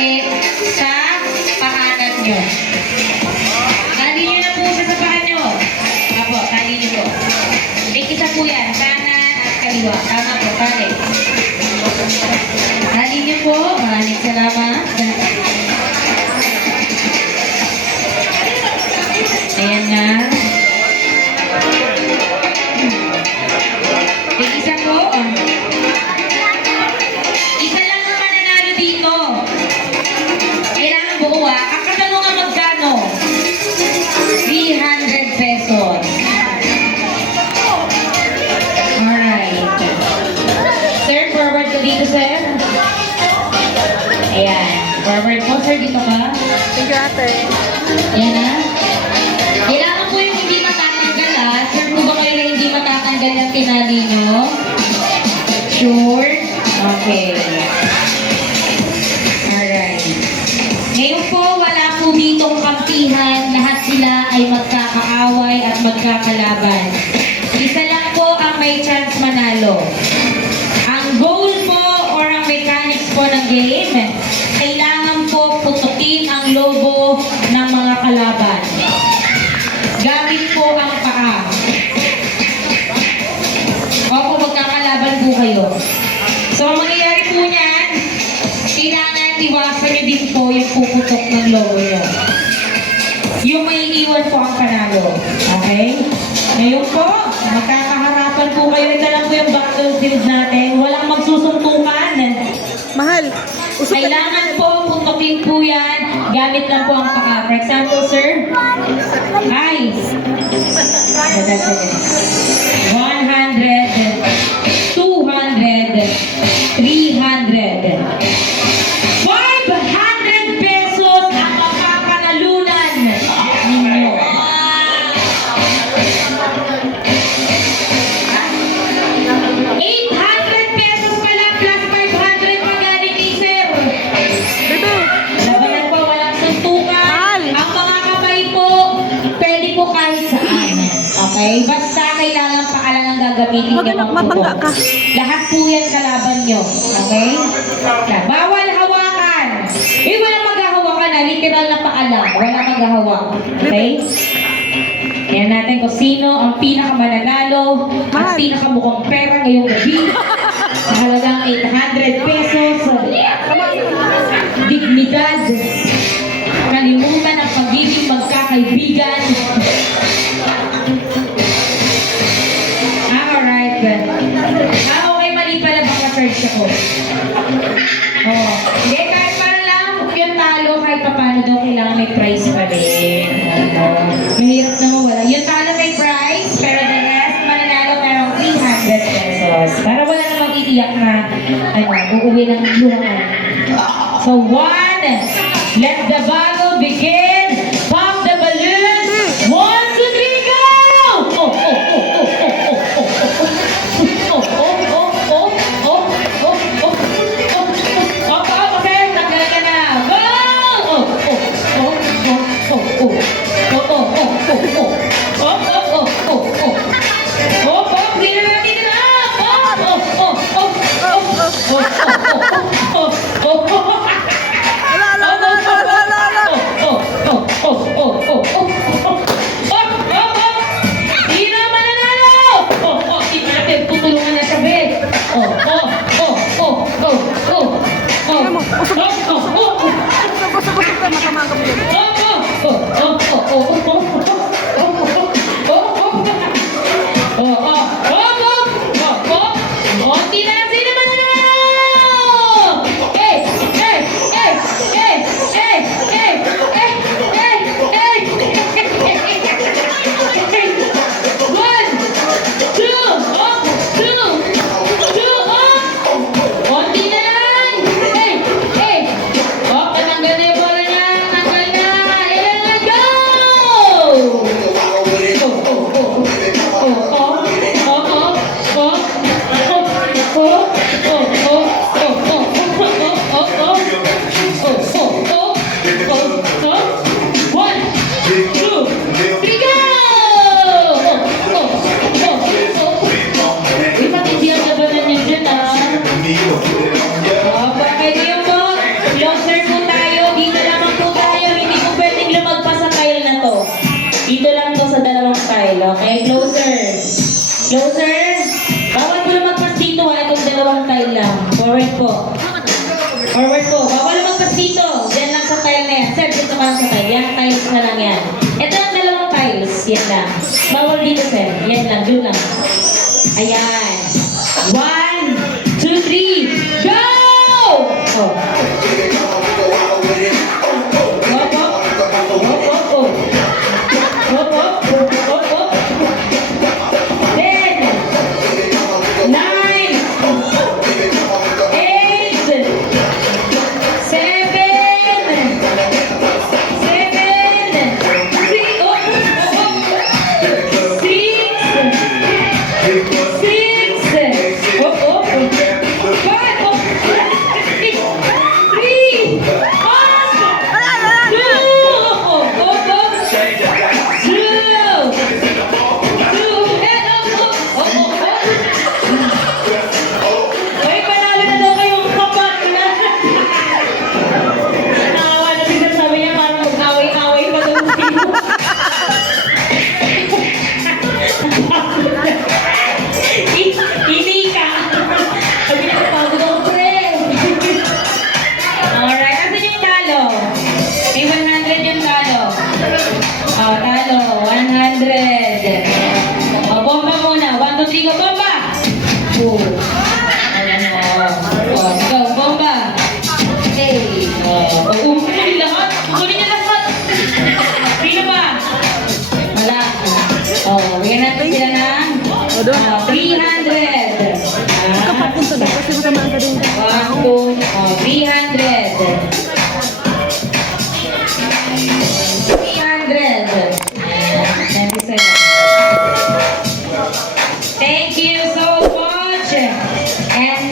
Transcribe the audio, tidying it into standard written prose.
mangyayari sa paanan nyo. Tali nyo na po siya sa paan nyo. Apo, tali nyo po. Isa po yan, kanan at kaliwa. Tama po, tali. Tali nyo po. Maraming salamat. Ayan na. Isa po. Isa lang ang mananalo dito. Kailangan buo ah. Ang katanungan magkano? 300 pesos. Alright. Sir, forward ko dito, sir. Ayan. Forward po, sir. Dito ka. Thank you, ate. Ayan na. Kailangan po yung hindi matatanggal ah. Sir, po ba kayo na hindi matatanggal yung tinali nyo? Sure? Okay. Alright. Ngayon po, wala po ditong kampihan. Lahat sila ay magkakaaway at magkakalaban. Isa lang po ang may chance manalo. Ang goal po or ang mechanics po ng game, kailangan po putukin ang lobo ng mga kalaban. Gamit po ang paa. Opo, magkakalaban po kayo. So, ang mangyayari po niyan, kailangan iwasan nyo din po yung puputok ng lobo nyo. Yung may iwan po ang panalo. Okay? Ngayon po, magkakaharapan po kayo. Ito lang po yung battlefield natin. Walang magsusuntukan. Mahal. Kailangan po, putukin po yan. Gamit lang po ang paa. For example, sir. Ay. 100, 200, 300, 500 pesos ang mapapanalunan ninyo. 800 pesos pala plus 500 magaling ni sir. Bebe. Labanan po, walang suntukan. Mahal. Ang mga kamay po, pwede po kahit saan. Okay? Basta kailangan paalang ang gagamitin Huwag nyo na ang mabangga putok. ka. Lahat po yan kalaban nyo. Okay? Bawal hawakan. Walang maghahawakan na. Literal na paalang. Walang maghahawak. Okay? Kaya natin kung sino ang pinakamananalo at Mahal. pinakamukhang pera ngayong gabi. Sa halagang 800 pesos. Dignidad. Kalimutan ang pagiging magkakaibigan. Alright. Okay, mali pala baka search ako. Oh. Hindi, kahit para lang yung talo, kahit pa paano daw kailangan may prize pa rin. Mahirap naman wala. Yung talo may prize, pero the rest, mananalo merong 300 pesos. Para wala namang iiyak na, uuwi ng luhaan. So, 1, let the battle begin. Pop the balloon. 1, 2, 3, go! Oh, oh, oh, oh, oh, oh, oh, oh. Oh, oh, oh, oh, oh, oh, oh, oh, oh, oh, okay, tanggal ka na. Go! Oh, oh, oh, oh, oh, oh, oh, oh, oh, oh, oh, oh, oh, oh, oh, oh, oh, oh, oh, clear natin na. Oh, oh, oh, oh, oh, oh, oh, oh, oh, oh, oh, Ala, ala, ala, ala, ala, ala. oh, oh, naman sa tile. Yan, tiles na lang yan. Ito ang dalawang tiles. Yan lang. Bawal dito, sir. Yan lang. Doon lang. Ayan. 1, 2, 3, go! Oh. Hop, hop. Hop, hop, hop. Hop, hop. Hop, hop. 10, 9, 8, 7, 3, oh, oh, 6, 5, oh, 3, 2, panalo na daw kayong kapat na. Nakawa na sinasabi niya parang mag-away-away pa daw sino. Hindi ka. Sabi niya, pagod ako, pre. Alright, asan yung talo? May 100 yung talo. Oh, talo, 100. Oh, bomba muna. 1, 2, 3, go, bomba! Oh. Ayan, oh, go, bomba! Hey! Oh, kukunin lahat. Kukunin niya lahat. Sino ba? Wala. Oh, bigyan natin sila ng O, doon. 300. Kapapunta doon kasi matamaan ka din. 1, 2, 300. 300. Thank you, sir. Thank you so much. And